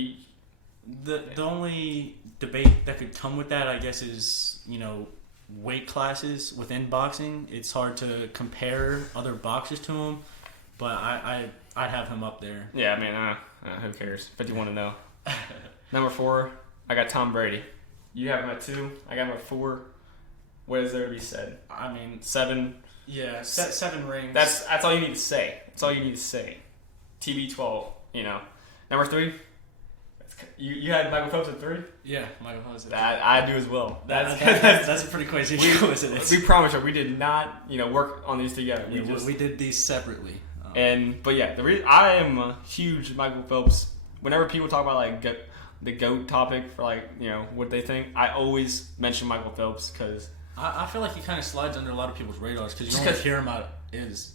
The only debate that could come with that, I guess, is weight classes within boxing. It's hard to compare other boxers to him, but I'd have him up there. Yeah, I mean, who cares? 51-0. Number 4, I got Tom Brady. You have him at 2. I got him at 4. What is there to be said? I mean, 7. Yeah, 7 rings. That's all you need to say. That's all you need to say. TB12. Number 3. You had Michael Phelps at 3. Yeah, Michael Phelps. I do as well. That's a pretty crazy coincidence. We promise you, we did not work on these together. We did these separately. But yeah, I am a huge Michael Phelps. Whenever people talk about like the GOAT topic for what they think, I always mention Michael Phelps because I feel like he kind of slides under a lot of people's radars because you only hear him out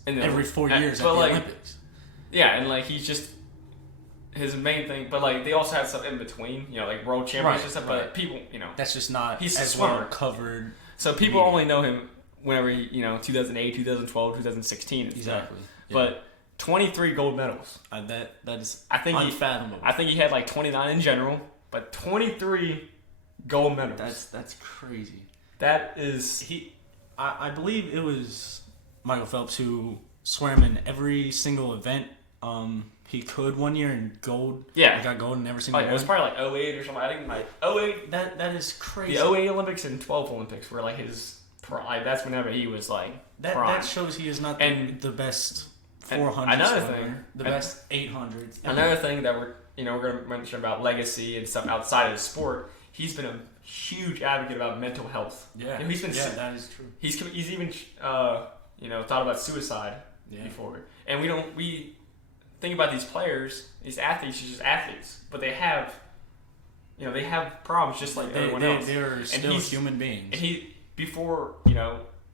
every 4 years at the Olympics. Yeah, and he's just his main thing, but they also have stuff in between, like world championships and stuff. But people, that's just not he's as swimmer. well covered. So people only know him whenever 2008, 2012, 2016. Exactly. Yeah. But 23 gold medals. That is unfathomable. I think he had 29 in general, but 23 gold medals. That's crazy. That is I believe it was Michael Phelps who swam in every single event he could one year in gold. Yeah. He got gold in every single one. It was probably 08 or something. I think 08. That is crazy. The 08 Olympics and 12 Olympics were his that's whenever he was prime. That shows he is not the best 400 another swimmer, thing, the best 800s. Another thing that we're going to mention about legacy and stuff outside of the sport, he's been a huge advocate about mental health. Yeah. He's been that is true. He's even thought about suicide before. And we think about these players, these athletes, just athletes, but they have problems just like everyone else. They're still human beings. And before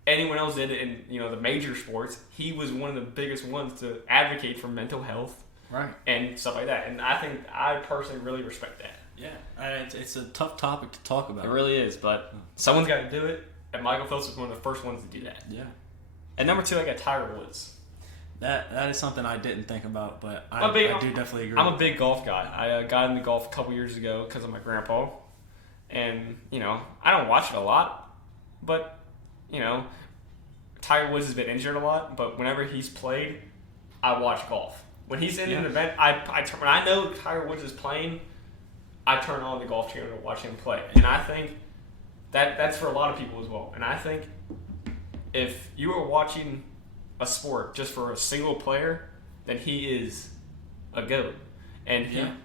anyone else did it in the major sports, he was one of the biggest ones to advocate for mental health, right, and stuff like that. And I personally really respect that. Yeah, it's a tough topic to talk about. It really is, but someone's got to do it, and Michael Phelps was one of the first ones to do that. Yeah. And number 2, I got Tyra Woods. That is something I didn't think about, but I do definitely agree. I'm a big golf guy. I got into golf a couple years ago because of my grandpa, and I don't watch it a lot, but Tyra Woods has been injured a lot. But whenever he's played, I watch golf. When he's in an event, when I know Tyra Woods is playing, I turn on the golf channel to watch him play, and I think that's for a lot of people as well. And I think if you are watching a sport just for a single player, then he is a GOAT. And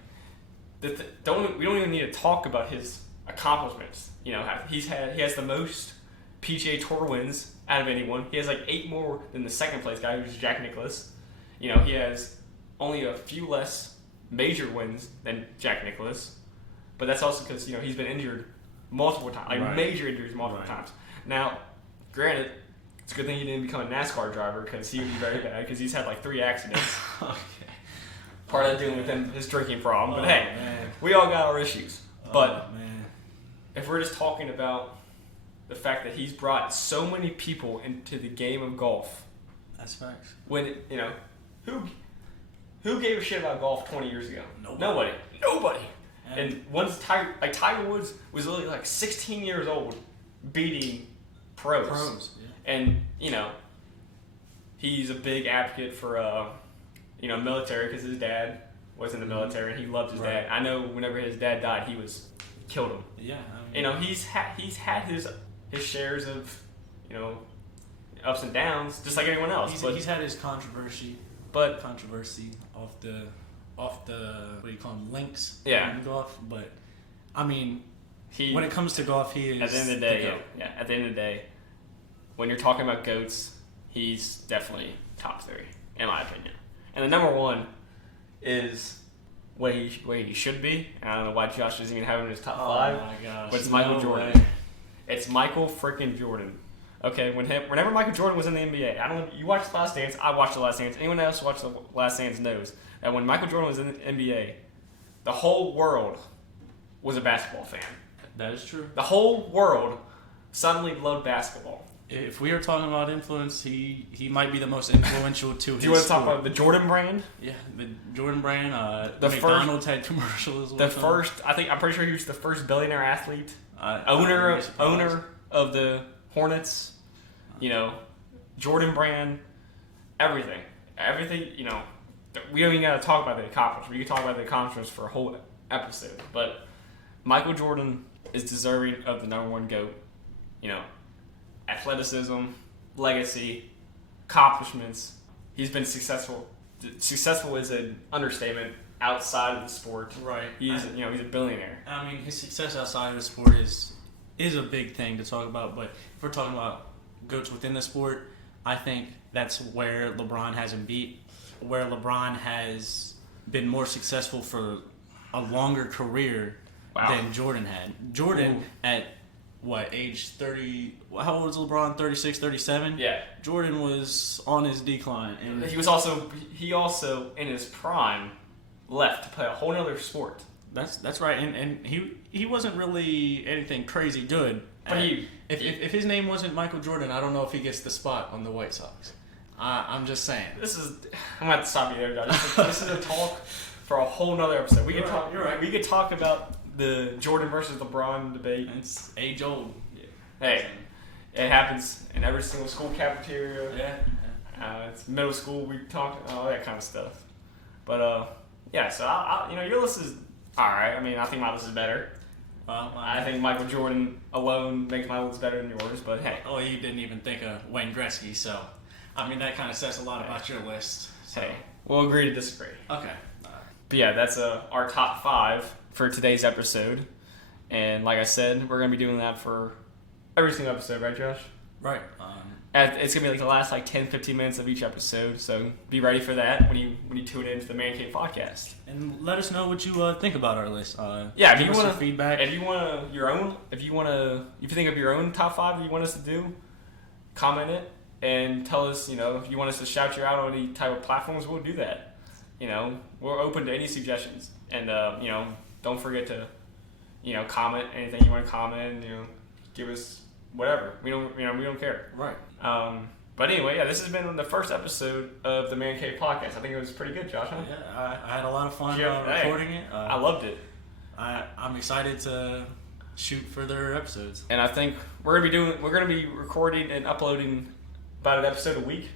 we don't even need to talk about his accomplishments. He has the most PGA Tour wins out of anyone. He has 8 more than the second place guy, who's Jack Nicklaus. He has only a few less major wins than Jack Nicklaus, but that's also because he's been injured multiple times, like Right. major injuries multiple Right. times. Now, granted, it's a good thing he didn't become a NASCAR driver because he would be very bad because he's had like 3 accidents. Okay. Part of that dealing with his drinking problem. But hey, man. we all got our issues. But man. if we're just talking about the fact that he's brought so many people into the game of golf, That's facts. when who gave a shit about golf 20 years ago? Nobody. Nobody. And once Tyra Woods was literally like 16 years old, beating pros. Yeah. And he's a big advocate for military because his dad was in the military and he loved his dad. I know whenever his dad died, he killed him. Yeah. He's had his shares of ups and downs just like anyone else. He's had his controversy off the what do you call them, links in golf, but I mean when it comes to golf, he is at the end of the day. At the end of the day, when you're talking about GOATs, he's definitely top 3 in my opinion. And the number 1 is where he should be. And I don't know why Josh doesn't even have him in his top 5. Oh my gosh! But it's Michael Jordan. Way. It's Michael freaking Jordan. Okay, whenever Michael Jordan was in the NBA, I don't know. You watched The Last Dance. I watched The Last Dance. Anyone else watched The Last Dance knows that when Michael Jordan was in the NBA, the whole world was a basketball fan. That is true. The whole world suddenly loved basketball. If we are talking about influence, he might be the most influential to his Do you want to talk sport. about the Jordan brand? Yeah, the Jordan brand. The McDonald's had commercials. I'm pretty sure he was the first billionaire athlete, owner of the Hornets. Jordan brand, everything. We don't even got to talk about the accomplishments. We can talk about the accomplishments for a whole episode. But Michael Jordan is deserving of the number 1 GOAT. Athleticism, legacy, accomplishments. He's been successful. Successful is an understatement outside of the sport. Right. He's a billionaire. I mean, his success outside of the sport is a big thing to talk about. But if we're talking about GOATs within the sport, I think that's where LeBron has him beat. Where LeBron has been more successful for a longer career than Jordan had. Jordan at age 30? How old was LeBron? 36, 37? Yeah. Jordan was on his decline, and He also in his prime left to play a whole other sport. That's right. And he wasn't really anything crazy good. But if his name wasn't Michael Jordan, I don't know if he gets the spot on the White Sox. I'm just saying. I'm gonna have to stop you there, Josh. This is a talk for a whole nother episode. We could talk. You're right. We could talk about the Jordan versus LeBron debate. It's age old. Hey, it happens in every single school cafeteria. Yeah. It's middle school. We talk all that kind of stuff. But so your list is all right. I mean, I think my list is better. Well, I think Michael Jordan alone makes my list better than yours. But hey, you didn't even think of Wayne Gretzky, so I mean that kind of says a lot about your list. So. hey, we'll agree to disagree. Okay. But yeah, that's our top 5 for today's episode. And like I said, we're gonna be doing that for every single episode, right, Josh? Right. It's gonna be like the last 10-15 minutes of each episode, so be ready for that when you tune into the Man Cave podcast. And let us know what you think about our list. If give you us want some feedback. If you think of your own top 5 that you want us to do, comment it and tell us. If you want us to shout you out on any type of platforms, we'll do that. We're open to any suggestions, and don't forget to comment anything you want to comment. Give us whatever. We don't care. Right. But anyway, this has been the first episode of the Man Cave podcast. I think it was pretty good, Josh. Huh? Yeah, I had a lot of fun Yeah, recording it. I loved it. I'm excited to shoot further episodes. And I think we're gonna be recording and uploading about an episode a week.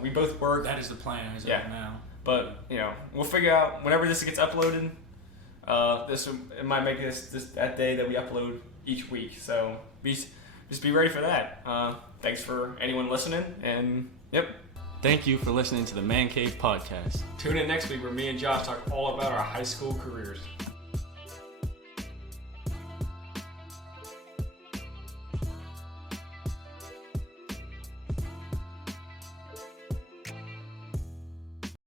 We both work. That is the plan as of now. But we'll figure out whenever this gets uploaded. It might make this that day that we upload each week. So just be ready for that. Thanks for anyone listening, and yep. Thank you for listening to the Man Cave podcast. Tune in next week where me and Josh talk all about our high school careers.